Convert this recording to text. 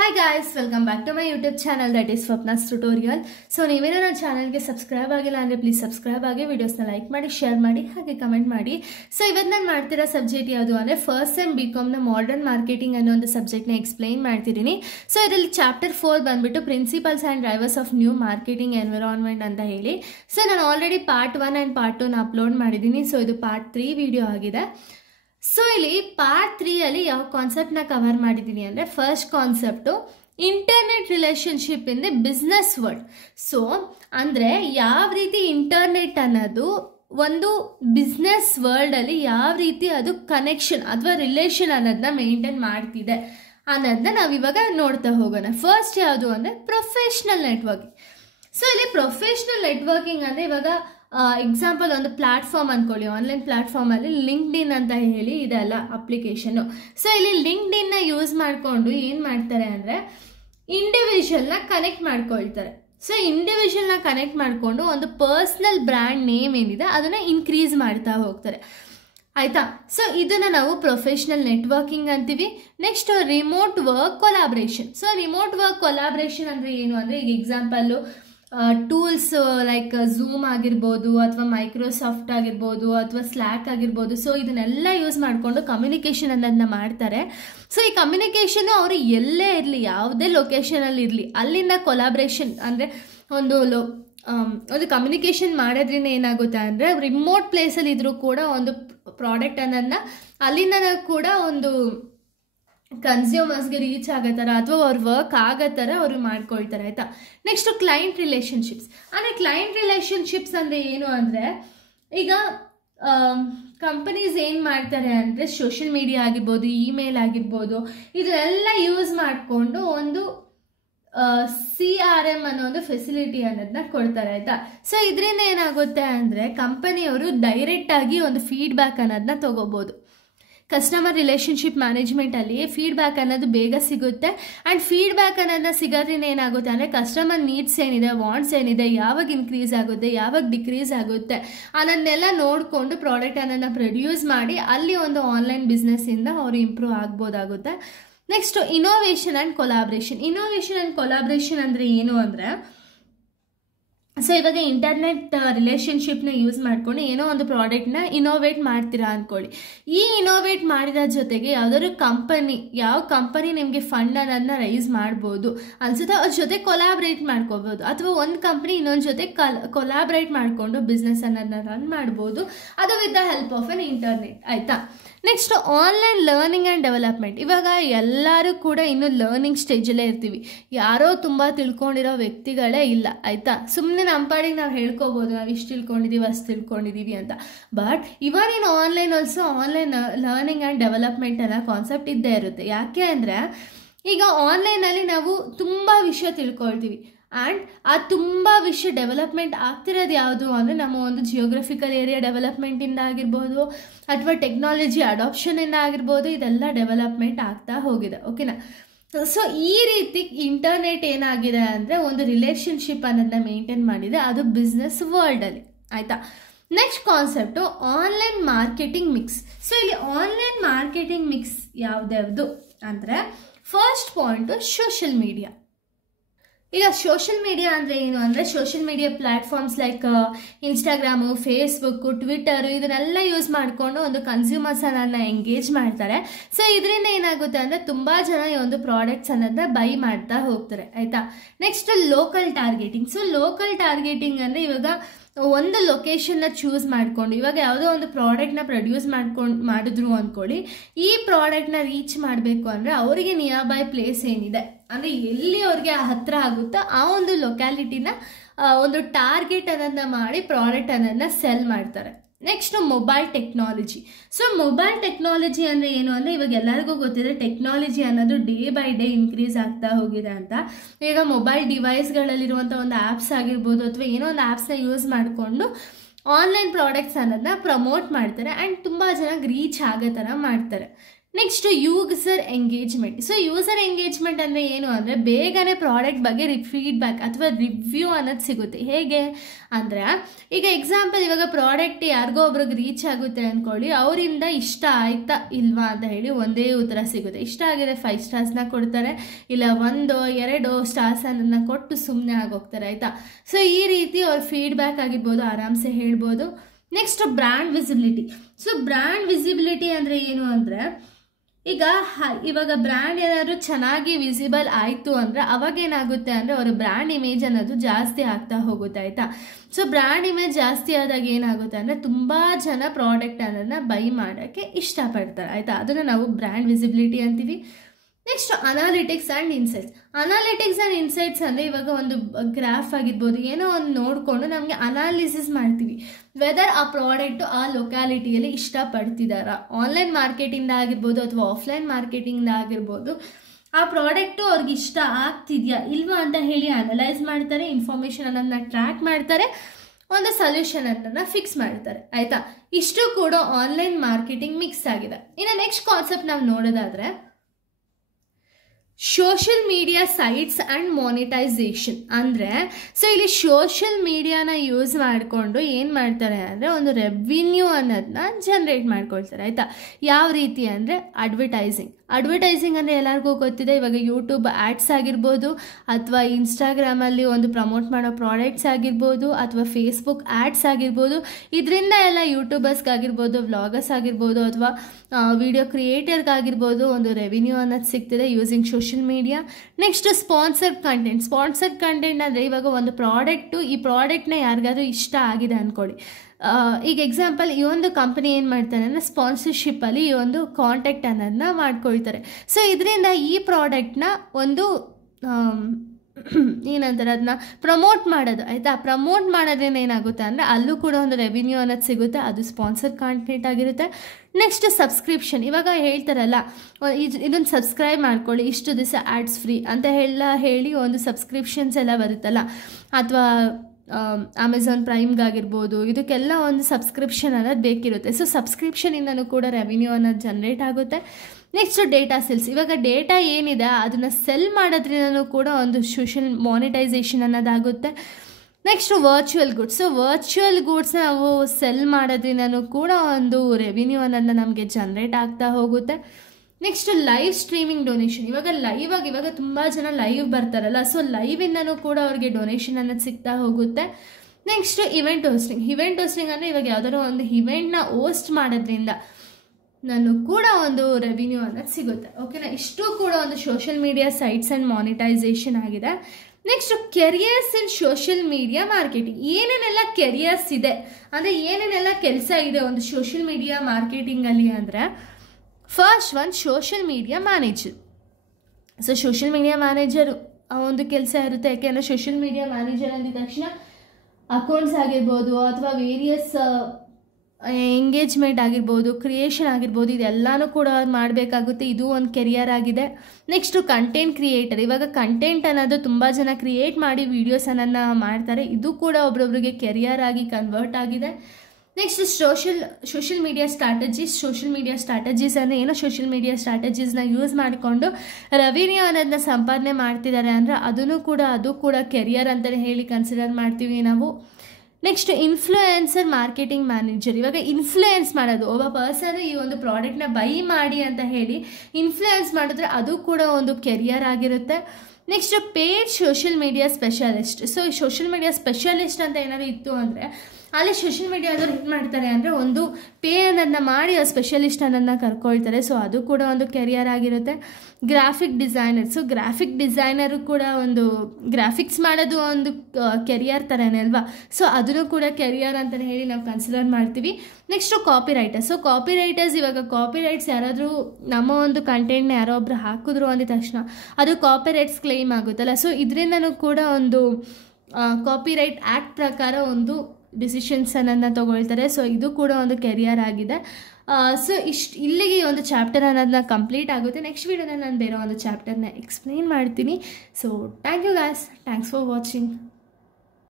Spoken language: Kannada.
Hi guys, welcome back to my YouTube channel that is Swapna's Tutorial. So ನೀವೇನೋ ನನ್ನ ಚಾನಲ್ಗೆ ಸಬ್ಸ್ಕ್ರೈಬ್ ಆಗಿಲ್ಲ ಅಂದರೆ ಪ್ಲೀಸ್ ಸಬ್ಸ್ಕ್ರೈಬ್ ಆಗಿ ವಿಡಿಯೋಸ್ನ ಲೈಕ್ ಮಾಡಿ ಶೇರ್ ಮಾಡಿ ಹಾಗೆ ಕಮೆಂಟ್ ಮಾಡಿ. ಸೊ ಇವತ್ತು ನಾನು ಮಾಡ್ತಿರೋ ಸಬ್ಜೆಕ್ಟ್ ಯಾವುದು ಅಂದರೆ first sem BCom modern marketing ಅನ್ನೋ ಒಂದು ಸಬ್ಜೆಕ್ಟ್ನ ಎಕ್ಸ್ಪ್ಲೈನ್ ಮಾಡ್ತಿದ್ದೀನಿ. ಸೊ ಇದರಲ್ಲಿ ಚಾಪ್ಟರ್ 4 ಬಂದ್ಬಿಟ್ಟು principles and drivers of new marketing environment ಅಂತ ಹೇಳಿ. ಸೊ ನಾನು ಆಲ್ರೆಡಿ ಪಾರ್ಟ್ 1 ಆ್ಯಂಡ್ ಪಾರ್ಟ್ 2ನ ಅಪ್ಲೋಡ್ ಮಾಡಿದ್ದೀನಿ. ಸೊ ಇದು ಪಾರ್ಟ್ 3 ವಿಡಿಯೋ ಆಗಿದೆ. ಸೊ ಇಲ್ಲಿ ಪಾರ್ಟ್ 3ಅಲ್ಲಿ ಯಾವ ಕಾನ್ಸೆಪ್ಟ್ನ ಕವರ್ ಮಾಡಿದ್ದೀನಿ ಅಂದರೆ first concept internet relationship in the business world. So ಅಂದರೆ ಯಾವ ರೀತಿ ಇಂಟರ್ನೆಟ್ ಅನ್ನೋದು ಒಂದು ಬಿಸ್ನೆಸ್ ವರ್ಲ್ಡಲ್ಲಿ ಯಾವ ರೀತಿ ಅದು ಕನೆಕ್ಷನ್ ಅಥವಾ ರಿಲೇಷನ್ ಅನ್ನೋದನ್ನ ಮೇಂಟೈನ್ ಮಾಡ್ತಿದೆ ಅನ್ನೋದನ್ನ ನಾವು ಇವಾಗ ನೋಡ್ತಾ ಹೋಗೋಣ. ಫಸ್ಟ್ ಯಾವುದು ಅಂದರೆ ಪ್ರೊಫೆಷ್ನಲ್ ನೆಟ್ವರ್ಕಿಂಗ್. ಸೊ ಇಲ್ಲಿ ಪ್ರೊಫೆಷ್ನಲ್ ನೆಟ್ವರ್ಕಿಂಗ್ ಅಂದರೆ ಇವಾಗ ಎಕ್ಸಾಂಪಲ್ ಒಂದು ಪ್ಲಾಟ್ಫಾರ್ಮ್ ಅಂದ್ಕೊಳ್ಳಿ, ಆನ್ಲೈನ್ ಪ್ಲಾಟ್ಫಾರ್ಮಲ್ಲಿ ಲಿಂಕ್ಡ್ಇನ್ ಅಂತ ಹೇಳಿ ಇದೆಲ್ಲ ಅಪ್ಲಿಕೇಶನ್ನು. ಸೊ ಇಲ್ಲಿ ಲಿಂಕ್ಡ್ಇನ್ನ ಯೂಸ್ ಮಾಡಿಕೊಂಡು ಏನು ಮಾಡ್ತಾರೆ ಅಂದರೆ ಇಂಡಿವಿಜುವಲ್ನ ಕನೆಕ್ಟ್ ಮಾಡ್ಕೊಳ್ತಾರೆ. ಸೊ ಇಂಡಿವಿಜುವಲ್ನ ಕನೆಕ್ಟ್ ಮಾಡಿಕೊಂಡು ಒಂದು ಪರ್ಸ್ನಲ್ ಬ್ರ್ಯಾಂಡ್ ನೇಮ್ ಏನಿದೆ ಅದನ್ನು ಇನ್ಕ್ರೀಸ್ ಮಾಡ್ತಾ ಹೋಗ್ತಾರೆ, ಆಯಿತಾ. ಸೊ ಇದನ್ನು ನಾವು ಪ್ರೊಫೆಷ್ನಲ್ ನೆಟ್ವರ್ಕಿಂಗ್ ಅಂತೀವಿ. Next remote work collaboration. So remote work collaboration ಅಂದರೆ ಏನು ಅಂದರೆ ಈಗ ಎಕ್ಸಾಂಪಲ್ಲು ಟೂಲ್ಸ್ ಲೈಕ್ ಝೂಮ್ ಆಗಿರ್ಬೋದು ಅಥವಾ ಮೈಕ್ರೋಸಾಫ್ಟ್ ಆಗಿರ್ಬೋದು ಅಥವಾ ಸ್ಲ್ಯಾಕ್ ಆಗಿರ್ಬೋದು. ಸೊ ಇದನ್ನೆಲ್ಲ ಯೂಸ್ ಮಾಡಿಕೊಂಡು ಕಮ್ಯುನಿಕೇಷನ್ ಅನ್ನೋದನ್ನ ಮಾಡ್ತಾರೆ. ಸೊ ಈ ಕಮ್ಯುನಿಕೇಷನು ಅವರು ಎಲ್ಲೇ ಇರಲಿ, ಯಾವುದೇ ಲೊಕೇಶನಲ್ಲಿ ಇರಲಿ, ಅಲ್ಲಿಂದ ಕೊಲಾಬ್ರೇಷನ್ ಅಂದರೆ ಒಂದು ಕಮ್ಯುನಿಕೇಷನ್ ಮಾಡೋದ್ರಿಂದ ಏನಾಗುತ್ತೆ ಅಂದರೆ ರಿಮೋಟ್ ಪ್ಲೇಸಲ್ಲಿ ಇದ್ರೂ ಕೂಡ ಒಂದು ಪ್ರಾಡಕ್ಟ್ ಅನ್ನೋದನ್ನ ಅಲ್ಲಿಂದ ಕೂಡ ಒಂದು ಕನ್ಸ್ಯೂಮರ್ಸ್ಗೆ ರೀಚ್ ಆಗೋ ಥರ ಅಥವಾ ಅವ್ರ ವರ್ಕ್ ಆಗೋ ಥರ ಅವರು ಮಾಡ್ಕೊಳ್ತಾರೆ, ಆಯಿತಾ. Next client relationships. ಅಂದರೆ ಕ್ಲೈಂಟ್ ರಿಲೇಷನ್ಶಿಪ್ಸ್ ಅಂದರೆ ಏನು ಅಂದರೆ ಈಗ ಕಂಪನೀಸ್ ಏನು ಮಾಡ್ತಾರೆ ಅಂದರೆ ಸೋಷಿಯಲ್ ಮೀಡಿಯಾ ಆಗಿರ್ಬೋದು, ಇಮೇಲ್ ಆಗಿರ್ಬೋದು, ಇದೆಲ್ಲ ಯೂಸ್ ಮಾಡಿಕೊಂಡು ಒಂದು CRM ಅನ್ನೋ ಒಂದು ಫೆಸಿಲಿಟಿ ಅನ್ನೋದನ್ನ ಕೊಡ್ತಾರೆ, ಆಯಿತಾ. ಸೊ ಇದರಿಂದ ಏನಾಗುತ್ತೆ ಅಂದರೆ ಕಂಪನಿಯವರು ಡೈರೆಕ್ಟಾಗಿ ಒಂದು ಫೀಡ್ಬ್ಯಾಕ್ ಅನ್ನೋದನ್ನ ತೊಗೋಬೋದು. ಕಸ್ಟಮರ್ ರಿಲೇಷನ್ಶಿಪ್ ಮ್ಯಾನೇಜ್ಮೆಂಟಲ್ಲಿ ಫೀಡ್ಬ್ಯಾಕ್ ಅನ್ನೋದು ಬೇಗ ಸಿಗುತ್ತೆ. ಆ್ಯಂಡ್ ಫೀಡ್ಬ್ಯಾಕ್ ಅನ್ನೋದನ್ನ ಸಿಗೋದ್ರಿಂದ ಏನಾಗುತ್ತೆ ಅಂದರೆ ಕಸ್ಟಮರ್ ನೀಡ್ಸ್ ಏನಿದೆ, ವಾಂಟ್ಸ್ ಏನಿದೆ, ಯಾವಾಗ ಇನ್ಕ್ರೀಸ್ ಆಗುತ್ತೆ, ಯಾವಾಗ ಡಿಕ್ರೀಸ್ ಆಗುತ್ತೆ ಅನ್ನೋದನ್ನೆಲ್ಲ ನೋಡಿಕೊಂಡು ಪ್ರಾಡಕ್ಟ್ ಅನ್ನೋದನ್ನ ಪ್ರೊಡ್ಯೂಸ್ ಮಾಡಿ ಅಲ್ಲಿ ಒಂದು ಆನ್ಲೈನ್ ಬಿಸ್ನೆಸ್ಸಿಂದ ಅವರು ಇಂಪ್ರೂವ್ ಆಗ್ಬೋದಾಗುತ್ತೆ. Next innovation and collaboration. Innovation and collaboration ಅಂದರೆ ಏನು ಅಂದರೆ ಸೊ ಇವಾಗ ಇಂಟರ್ನೆಟ್ ರಿಲೇಷನ್ಶಿಪ್ನ ಯೂಸ್ ಮಾಡ್ಕೊಂಡು ಏನೋ ಒಂದು ಪ್ರಾಡಕ್ಟ್ನ ಇನೋವೇಟ್ ಮಾಡ್ತೀರಾ ಅಂದ್ಕೊಳ್ಳಿ. ಈ ಇನೋವೇಟ್ ಮಾಡಿರೋ ಜೊತೆಗೆ ಯಾವುದಾದ್ರು ಯಾವ ಕಂಪನಿ ನಿಮಗೆ ಫಂಡ್ ಅನ್ನೋದನ್ನ ರೈಸ್ ಮಾಡ್ಬೋದು ಅನ್ಸುತ್ತೆ, ಅವ್ರ ಜೊತೆ ಕೊಲಾಬ್ರೇಟ್ ಮಾಡ್ಕೋಬೋದು. ಅಥವಾ ಒಂದು ಕಂಪ್ನಿ ಇನ್ನೊಂದು ಜೊತೆ ಕೊಲಾಬ್ರೇಟ್ ಮಾಡಿಕೊಂಡು ಬಿಸ್ನೆಸ್ ಅನ್ನೋದನ್ನ ರನ್ ಮಾಡ್ಬೋದು, ಅದು with the help of an internet, ಆಯಿತಾ. Next online learning and development. ಇವಾಗ ಎಲ್ಲರೂ ಕೂಡ ಇನ್ನೂ ಲರ್ನಿಂಗ್ ಸ್ಟೇಜಲ್ಲೇ ಇರ್ತೀವಿ, ಯಾರೋ ತುಂಬ ತಿಳ್ಕೊಂಡಿರೋ ವ್ಯಕ್ತಿಗಳೇ ಇಲ್ಲ, ಆಯಿತಾ. ಸುಮ್ಮನೆ ನಮ್ಮ ಪಾಡಿಗೆ ನಾವು ಹೇಳ್ಕೋಬೋದು ನಾವು ಇಷ್ಟು ತಿಳ್ಕೊಂಡಿದ್ದೀವಿ ಅಷ್ಟು ತಿಳ್ಕೊಂಡಿದ್ದೀವಿ ಅಂತ. But even in online also online learning and development ಅನ್ನೋ ಕಾನ್ಸೆಪ್ಟ್ ಇದ್ದೇ ಇರುತ್ತೆ. ಯಾಕೆ ಅಂದರೆ ಈಗ ಆನ್ಲೈನಲ್ಲಿ ನಾವು ತುಂಬ ವಿಷಯ ತಿಳ್ಕೊಳ್ತೀವಿ ಆ್ಯಂಡ್ ಆ ತುಂಬ ವಿಷಯ ಡೆವಲಪ್ಮೆಂಟ್ ಆಗ್ತಿರೋದು ಯಾವುದು ಅಂದರೆ ನಮ್ಮ ಒಂದು ಜಿಯೋಗ್ರಫಿಕಲ್ ಏರಿಯಾ ಡೆವಲಪ್ಮೆಂಟಿಂದ ಆಗಿರ್ಬೋದು ಅಥವಾ ಟೆಕ್ನಾಲಜಿ ಅಡಾಪ್ಷನಿಂದ ಆಗಿರ್ಬೋದು, ಇದೆಲ್ಲ ಡೆವಲಪ್ಮೆಂಟ್ ಆಗ್ತಾ ಹೋಗಿದೆ, ಓಕೆನಾ. ಸೊ ಈ ರೀತಿ ಇಂಟರ್ನೆಟ್ ಏನಾಗಿದೆ ಅಂದರೆ ಒಂದು ರಿಲೇಷನ್ಶಿಪ್ ಅನ್ನೋದನ್ನ ಮೇಂಟೈನ್ ಮಾಡಿದೆ, ಅದು ಬಿಸ್ನೆಸ್ ವರ್ಲ್ಡಲ್ಲಿ, ಆಯಿತಾ. Next concept online marketing mix. So ಇಲ್ಲಿ ಆನ್ಲೈನ್ ಮಾರ್ಕೆಟಿಂಗ್ ಮಿಕ್ಸ್ ಯಾವ್ದ್ಯಾವುದು ಅಂದರೆ ಫಸ್ಟ್ ಪಾಯಿಂಟು ಸೋಷಿಯಲ್ ಮೀಡಿಯಾ. ಈಗ ಸೋಷಿಯಲ್ ಮೀಡಿಯಾ ಅಂದರೆ ಏನು ಅಂದರೆ social media platforms like Instagram, Facebook, Twitter ಇದನ್ನೆಲ್ಲ ಯೂಸ್ ಮಾಡಿಕೊಂಡು ಒಂದು ಕನ್ಸ್ಯೂಮರ್ಸನ್ನು ಎಂಗೇಜ್ ಮಾಡ್ತಾರೆ. ಸೊ ಇದರಿಂದ ಏನಾಗುತ್ತೆ ಅಂದರೆ ತುಂಬ ಜನ ಈ ಒಂದು ಪ್ರಾಡಕ್ಟ್ಸ್ ಅನ್ನೋದನ್ನ ಬೈ ಮಾಡ್ತಾ ಹೋಗ್ತಾರೆ, ಆಯಿತಾ. Next local targeting. So local targeting ಅಂದರೆ ಇವಾಗ ಒಂದು ಲೊಕೇಶನ್ನ ಚೂಸ್ ಮಾಡಿಕೊಂಡು ಇವಾಗ ಯಾವುದೋ ಒಂದು ಪ್ರಾಡಕ್ಟ್ನ ಪ್ರೊಡ್ಯೂಸ್ ಮಾಡಿದ್ರು ಅಂದ್ಕೊಳ್ಳಿ, ಈ ಪ್ರಾಡಕ್ಟ್ನ ರೀಚ್ ಮಾಡಬೇಕು ಅಂದರೆ ಅವರಿಗೆ ನಿಯರ್ ಬೈ ಪ್ಲೇಸ್ ಏನಿದೆ ಅಂದರೆ ಎಲ್ಲಿ ಅವ್ರಿಗೆ ಹತ್ತಿರ ಆಗುತ್ತೋ ಆ ಒಂದು ಲೊಕ್ಯಾಲಿಟಿನ ಒಂದು ಟಾರ್ಗೆಟ್ ಅನ್ನೋದನ್ನ ಮಾಡಿ ಪ್ರಾಡಕ್ಟ್ ಅನ್ನೋದನ್ನ ಸೆಲ್ ಮಾಡ್ತಾರೆ. Next mobile technology. So mobile technology ಅಂದರೆ ಏನು ಅಂದರೆ ಇವಾಗ ಎಲ್ಲರಿಗೂ ಗೊತ್ತಿದೆ ಟೆಕ್ನಾಲಜಿ ಅನ್ನೋದು ಡೇ ಬೈ ಡೇ ಇನ್ಕ್ರೀಸ್ ಆಗ್ತಾ ಹೋಗಿದೆ ಅಂತ. ಈಗ ಮೊಬೈಲ್ ಡಿವೈಸ್ಗಳಲ್ಲಿರುವಂಥ ಒಂದು ಆ್ಯಪ್ಸ್ ಆಗಿರ್ಬೋದು ಅಥವಾ ಏನೋ ಒಂದು ಆ್ಯಪ್ಸ್ನ ಯೂಸ್ ಮಾಡಿಕೊಂಡು ಆನ್ಲೈನ್ ಪ್ರಾಡಕ್ಟ್ಸ್ ಅನ್ನೋದನ್ನ ಪ್ರಮೋಟ್ ಮಾಡ್ತಾರೆ ಆ್ಯಂಡ್ ತುಂಬ ಜನಕ್ಕೆ ರೀಚ್ ಆಗೋ ಥರ ಮಾಡ್ತಾರೆ. Next user engagement. So user engagement ಅಂದರೆ ಏನು ಅಂದರೆ ಬೇಗನೆ ಪ್ರಾಡಕ್ಟ್ ಬಗ್ಗೆ ಫೀಡ್ಬ್ಯಾಕ್ ಅಥವಾ ರಿವ್ಯೂ ಅನ್ನೋದು ಸಿಗುತ್ತೆ. ಹೇಗೆ ಅಂದರೆ ಈಗ ಎಕ್ಸಾಂಪಲ್, ಇವಾಗ ಪ್ರಾಡಕ್ಟ್ ಯಾರಿಗೋ ಒಬ್ರಿಗೆ ರೀಚ್ ಆಗುತ್ತೆ ಅಂದ್ಕೊಳ್ಳಿ, ಅವರಿಂದ ಇಷ್ಟ ಆಯ್ತಾ ಇಲ್ವಾ ಅಂತ ಹೇಳಿ ಒಂದೇ ಉತ್ತರ ಸಿಗುತ್ತೆ. ಇಷ್ಟ ಆಗಿದೆ 5 ಸ್ಟಾರ್ಸ್ನ ಕೊಡ್ತಾರೆ, ಇಲ್ಲ 1 2 ಸ್ಟಾರ್ಸ್ ಅನ್ನೋದನ್ನ ಕೊಟ್ಟು ಸುಮ್ಮನೆ ಆಗೋಗ್ತಾರೆ ಆಯಿತಾ. ಸೊ ಈ ರೀತಿ ಅವ್ರ ಫೀಡ್ಬ್ಯಾಕ್ ಆಗಿರ್ಬೋದು, ಆರಾಮ್ಸೆ ಹೇಳ್ಬೋದು. Next brand visibility. So brand visibility ಅಂದರೆ ಏನು ಅಂದರೆ ಇವಾಗ ಬ್ರ್ಯಾಂಡ್ ಏನಾದರೂ ಚೆನ್ನಾಗಿ ವಿಸಿಬಲ್ ಆಯಿತು ಅಂದರೆ ಅವಾಗೇನಾಗುತ್ತೆ ಅಂದರೆ ಅವರ ಬ್ರ್ಯಾಂಡ್ ಇಮೇಜ್ ಅನ್ನೋದು ಜಾಸ್ತಿ ಆಗ್ತಾ ಹೋಗುತ್ತೆ ಆಯಿತಾ. ಸೊ ಬ್ರ್ಯಾಂಡ್ ಇಮೇಜ್ ಜಾಸ್ತಿ ಆದಾಗ ಏನಾಗುತ್ತೆ ಅಂದರೆ ತುಂಬ ಜನ ಪ್ರಾಡಕ್ಟ್ ಅನ್ನೋದನ್ನ ಬೈ ಮಾಡೋಕ್ಕೆ ಇಷ್ಟಪಡ್ತಾರೆ ಆಯಿತಾ. ಅದನ್ನು ನಾವು ಬ್ರ್ಯಾಂಡ್ ವಿಸಿಬಿಲಿಟಿ ಅಂತೀವಿ. Next analytics and insights. Analytics and insights ಅಂದರೆ ಇವಾಗ ಒಂದು ಗ್ರಾಫ್ ಆಗಿರ್ಬೋದು, ಏನೋ ಒಂದು ನೋಡಿಕೊಂಡು ನಮಗೆ ಅನಾಲಿಸಿಸ್ ಮಾಡ್ತೀವಿ ವೆದರ್ ಆ ಪ್ರಾಡಕ್ಟು ಆ ಲೊಕ್ಯಾಲಿಟಿಯಲ್ಲಿ ಇಷ್ಟಪಡ್ತಿದ್ದಾರಾ. ಆನ್ಲೈನ್ ಮಾರ್ಕೆಟಿಂದ ಆಗಿರ್ಬೋದು ಅಥವಾ ಆಫ್ಲೈನ್ ಮಾರ್ಕೆಟಿಂದ ಆಗಿರ್ಬೋದು, ಆ ಪ್ರಾಡಕ್ಟು ಅವ್ರಿಗೆ ಇಷ್ಟ ಆಗ್ತಿದೆಯಾ ಇಲ್ವಾ ಅಂತ ಹೇಳಿ ಅನಲೈಸ್ ಮಾಡ್ತಾರೆ, ಇನ್ಫಾರ್ಮೇಷನ್ ಅನ್ನೋದನ್ನ ಟ್ರ್ಯಾಕ್ ಮಾಡ್ತಾರೆ, ಒಂದು ಸೊಲ್ಯೂಷನ್ ಅನ್ನೋದನ್ನ ಫಿಕ್ಸ್ ಮಾಡ್ತಾರೆ ಆಯಿತಾ. ಇಷ್ಟು ಕೂಡ ಆನ್ಲೈನ್ ಮಾರ್ಕೆಟಿಂಗ್ ಮಿಕ್ಸ್ ಆಗಿದೆ. ಇನ್ನು ನೆಕ್ಸ್ಟ್ ಕಾನ್ಸೆಪ್ಟ್ ನಾವು ನೋಡೋದಾದರೆ social media sites and monetization. ಅಂದರೆ ಸೊ ಇಲ್ಲಿ ಸೋಷಿಯಲ್ ಮೀಡಿಯಾನ ಯೂಸ್ ಮಾಡಿಕೊಂಡು ಏನು ಮಾಡ್ತಾರೆ ಅಂದರೆ ಒಂದು ರೆವಿನ್ಯೂ ಅನ್ನೋದನ್ನ ಜನ್ರೇಟ್ ಮಾಡ್ಕೊಳ್ತಾರೆ ಆಯಿತಾ. ಯಾವ ರೀತಿ ಅಂದರೆ ಅಡ್ವರ್ಟೈಸಿಂಗ್ ಅಂದರೆ ಎಲ್ಲರಿಗೂ ಗೊತ್ತಿದೆ. ಇವಾಗ ಯೂಟ್ಯೂಬ್ ಆ್ಯಡ್ಸ್ ಆಗಿರ್ಬೋದು, ಅಥವಾ ಇನ್ಸ್ಟಾಗ್ರಾಮಲ್ಲಿ ಒಂದು ಪ್ರಮೋಟ್ ಮಾಡೋ ಪ್ರಾಡಕ್ಟ್ಸ್ ಆಗಿರ್ಬೋದು, ಅಥವಾ ಫೇಸ್ಬುಕ್ ಆ್ಯಡ್ಸ್ ಆಗಿರ್ಬೋದು, ಇದರಿಂದ ಎಲ್ಲ ಯೂಟ್ಯೂಬರ್ಸ್ಗಾಗಿರ್ಬೋದು, ವ್ಲಾಗರ್ಸ್ ಆಗಿರ್ಬೋದು, ಅಥವಾ ವಿಡಿಯೋ ಕ್ರಿಯೇಟರ್ಗಾಗಿರ್ಬೋದು ಒಂದು ರೆವಿನ್ಯೂ ಅನ್ನೋದು ಸಿಗ್ತಿದೆ using social media. Next sponsored content ಅಂದರೆ ಇವಾಗ ಒಂದು ಈ ಪ್ರಾಡಕ್ಟ್ನ ಯಾರಿಗಾದ್ರೂ ಇಷ್ಟ ಆಗಿದೆ ಅಂದ್ಕೊಳ್ಳಿ. ಈಗ ಎಕ್ಸಾಂಪಲ್, ಈ ಒಂದು ಕಂಪನಿ ಏನು ಮಾಡ್ತಾರೆ ಅಂದರೆ ಸ್ಪಾನ್ಸರ್ಶಿಪ್ಪಲ್ಲಿ ಈ ಒಂದು ಕಾಂಟ್ಯಾಕ್ಟ್ ಅನ್ನೋದನ್ನ ಮಾಡ್ಕೊಳ್ತಾರೆ. ಸೊ ಇದರಿಂದ ಈ ಪ್ರಾಡಕ್ಟ್ನ ಒಂದು ಏನಂತಾರೆ ಅದನ್ನ ಪ್ರಮೋಟ್ ಮಾಡೋದು ಆಯಿತಾ. ಪ್ರಮೋಟ್ ಮಾಡೋದ್ರಿಂದ ಏನಾಗುತ್ತೆ ಅಂದರೆ ಅಲ್ಲೂ ಕೂಡ ಒಂದು ರೆವಿನ್ಯೂ ಅನ್ನೋದು ಸಿಗುತ್ತೆ, ಅದು ಸ್ಪಾನ್ಸರ್ ಕಾಂಟೆಂಟ್ ಆಗಿರುತ್ತೆ. Next subscription. ಇವಾಗ ಹೇಳ್ತಾರಲ್ಲ, ಇದನ್ನು ಸಬ್ಸ್ಕ್ರೈಬ್ ಮಾಡ್ಕೊಳ್ಳಿ, ಇಷ್ಟು ದಿವಸ ಆ್ಯಡ್ಸ್ ಫ್ರೀ ಅಂತ ಹೇಳಿ ಒಂದು ಸಬ್ಸ್ಕ್ರಿಪ್ಷನ್ಸ್ ಎಲ್ಲ ಬರುತ್ತಲ್ಲ, ಅಥವಾ ಅಮೆಝಾನ್ ಪ್ರೈಮ್ಗಾಗಿರ್ಬೋದು, ಇದಕ್ಕೆಲ್ಲ ಒಂದು ಸಬ್ಸ್ಕ್ರಿಪ್ಷನ್ ಅನ್ನೋದು ಬೇಕಿರುತ್ತೆ. ಸೊ ಸಬ್ಸ್ಕ್ರಿಪ್ಷನಿಂದನೂ ಕೂಡ ರೆವಿನ್ಯೂ ಅನ್ನೋದು ಜನ್ರೇಟ್ ಆಗುತ್ತೆ. Next data sales. ಇವಾಗ ಡೇಟಾ ಏನಿದೆ ಅದನ್ನು ಸೆಲ್ ಮಾಡೋದ್ರಿಂದನೂ ಕೂಡ ಒಂದು ಸೋಷಿಯಲ್ ಮಾನಿಟೈಸೇಷನ್ ಅನ್ನೋದಾಗುತ್ತೆ. Next virtual goods. So virtual ಗೂಡ್ಸ್ನ ನಾವು ಸೆಲ್ ಮಾಡೋದ್ರಿಂದನೂ ಕೂಡ ಒಂದು ರೆವಿನ್ಯೂ ಅನ್ನೋದನ್ನ ನಮಗೆ ಜನ್ರೇಟ್ ಆಗ್ತಾ ಹೋಗುತ್ತೆ. Next live streaming donation. ಇವಾಗ ತುಂಬ ಜನ ಲೈವ್ ಬರ್ತಾರಲ್ಲ, ಸೊ ಲೈವಿಂದನೂ ಕೂಡ ಅವ್ರಿಗೆ ಡೊನೇಷನ್ ಅನ್ನೋದು ಸಿಗ್ತಾ ಹೋಗುತ್ತೆ. ನೆಕ್ಸ್ಟ್ ಇವೆಂಟ್ ಹೋಸ್ಟಿಂಗ್ ಅಂದರೆ ಇವಾಗ ಯಾವ್ದಾದ್ರು ಒಂದು ಇವೆಂಟ್ನ ಹೋಸ್ಟ್ ಮಾಡೋದ್ರಿಂದ ನಾನು ಕೂಡ ಒಂದು ರೆವಿನ್ಯೂ ಅನ್ನೋದು ಸಿಗುತ್ತೆ. ಓಕೆನಾ, ಇಷ್ಟು ಕೂಡ ಒಂದು social media sites and monetization ಆಗಿದೆ. Next careers in social media marketing. ಏನೇನೆಲ್ಲ ಕೆರಿಯರ್ಸ್ ಇದೆ ಅಂದರೆ ಏನೇನೆಲ್ಲ ಕೆಲಸ ಇದೆ ಒಂದು ಸೋಷಿಯಲ್ ಮೀಡಿಯಾ ಮಾರ್ಕೆಟಿಂಗಲ್ಲಿ ಅಂದರೆ, first one social media manager. So social media manager ಒಂದು ಕೆಲಸ ಇರುತ್ತೆ. ಯಾಕೆಂದರೆ ಸೋಷಿಯಲ್ ಮೀಡಿಯಾ ಮ್ಯಾನೇಜರ್ ಅಂದಿದ ತಕ್ಷಣ ಅಕೌಂಟ್ಸ್ ಆಗಿರ್ಬೋದು, ಅಥವಾ ವೇರಿಯಸ್ ಎಂಗೇಜ್ಮೆಂಟ್ ಆಗಿರ್ಬೋದು, ಕ್ರಿಯೇಷನ್ ಆಗಿರ್ಬೋದು, ಇದೆಲ್ಲನೂ ಕೂಡ ಮಾಡಬೇಕಾಗುತ್ತೆ. ಇದು ಒಂದು ಕೆರಿಯರ್ ಆಗಿದೆ. Next content creator. ಇವಾಗ ಕಂಟೆಂಟ್ ಅನ್ನೋದು ತುಂಬ ಜನ ಕ್ರಿಯೇಟ್ ಮಾಡಿ ವೀಡಿಯೋಸನ್ನು ಮಾಡ್ತಾರೆ, ಇದು ಕೂಡ ಒಬ್ರೊಬ್ರಿಗೆ ಕೆರಿಯರ್ ಆಗಿ ಕನ್ವರ್ಟ್ ಆಗಿದೆ. ನೆಕ್ಸ್ಟ್ ಸೋಷಿಯಲ್ ಮೀಡಿಯಾ ಸ್ಟ್ರಾಟಜೀಸ್ ಅಂದರೆ ಏನೋ ಸೋಷಿಯಲ್ ಮೀಡಿಯಾ ಸ್ಟ್ರಾಟಜೀಸ್ನ ಯೂಸ್ ಮಾಡಿಕೊಂಡು ರೆವಿನ್ಯೂ ಅನ್ನೋದನ್ನ ಸಂಪಾದನೆ ಮಾಡ್ತಿದ್ದಾರೆ ಅಂದರೆ ಅದು ಕೂಡ ಕೆರಿಯರ್ ಅಂತಲೇ ಹೇಳಿ ಕನ್ಸಿಡರ್ ಮಾಡ್ತೀವಿ ನಾವು. Next influencer marketing manager. ಇವಾಗ ಇನ್ಫ್ಲೂಯೆನ್ಸ್ ಮಾಡೋದು, ಒಬ್ಬ ಪರ್ಸನ್ ಈ ಒಂದು ಪ್ರಾಡಕ್ಟ್ನ ಬೈ ಮಾಡಿ ಅಂತ ಹೇಳಿ ಇನ್ಫ್ಲೂಯೆನ್ಸ್ ಮಾಡಿದ್ರೆ ಅದು ಕೂಡ ಒಂದು ಕೆರಿಯರ್ ಆಗಿರುತ್ತೆ. Next paid social media specialist. So ಈ ಸೋಷಿಯಲ್ ಮೀಡಿಯಾ ಸ್ಪೆಷಲಿಸ್ಟ್ ಅಂತ ಏನಾದ್ರು ಇತ್ತು ಅಂದರೆ ಅಲ್ಲಿ ಸೋಷಿಯಲ್ ಮೀಡಿಯಾದವ್ರು ಏನು ಮಾಡ್ತಾರೆ ಅಂದರೆ ಒಂದು ಪೇ ಅನ್ನೋದನ್ನ ಮಾಡಿ ಆ ಸ್ಪೆಷಲಿಸ್ಟ್ ಅನ್ನೋದನ್ನ ಕರ್ಕೊಳ್ತಾರೆ. ಸೊ ಅದು ಕೂಡ ಒಂದು ಕೆರಿಯರ್ ಆಗಿರುತ್ತೆ. Graphic designer. So graphic designer ಕೂಡ ಒಂದು ಗ್ರಾಫಿಕ್ಸ್ ಮಾಡೋದು ಒಂದು ಕೆರಿಯರ್ ಥರನೇ ಅಲ್ವಾ. ಸೊ ಅದನ್ನು ಕೂಡ ಕೆರಿಯರ್ ಅಂತಲೇ ಹೇಳಿ ನಾವು ಕನ್ಸಿಡರ್ ಮಾಡ್ತೀವಿ. Next copy writer. So copy writers, ಇವಾಗ ಕಾಪಿ ರೈಟ್ಸ್ ಯಾರಾದರೂ ನಮ್ಮ ಒಂದು ಕಂಟೆಂಟ್ನ ಯಾರೋ ಒಬ್ರು ಹಾಕಿದ್ರು ಅಂದಿದ ತಕ್ಷಣ ಅದು ಕಾಪಿ ರೈಟ್ಸ್ ಕ್ಲೇಮ್ ಆಗುತ್ತಲ್ಲ. ಸೊ ಇದರಿಂದನೂ ಕೂಡ ಒಂದು ಕಾಪಿ ರೈಟ್ ಆ್ಯಕ್ಟ್ ಪ್ರಕಾರ ಒಂದು ಡಿಸಿಷನ್ಸ್ ಅನ್ನೋದನ್ನ ತೊಗೊಳ್ತಾರೆ. ಸೊ ಇದು ಕೂಡ ಒಂದು ಕೆರಿಯರ್ ಆಗಿದೆ. ಸೊ ಇಲ್ಲಿಗೆ ಒಂದು ಚಾಪ್ಟರ್ ಅನ್ನೋದನ್ನ ಕಂಪ್ಲೀಟ್ ಆಗುತ್ತೆ. ನೆಕ್ಸ್ಟ್ ವೀಡಿಯೋದಲ್ಲಿ ನಾನು ಬೇರೆ ಒಂದು ಚಾಪ್ಟರ್ನ ಎಕ್ಸ್ಪ್ಲೇನ್ ಮಾಡ್ತೀನಿ. So thank you guys, thanks for watching.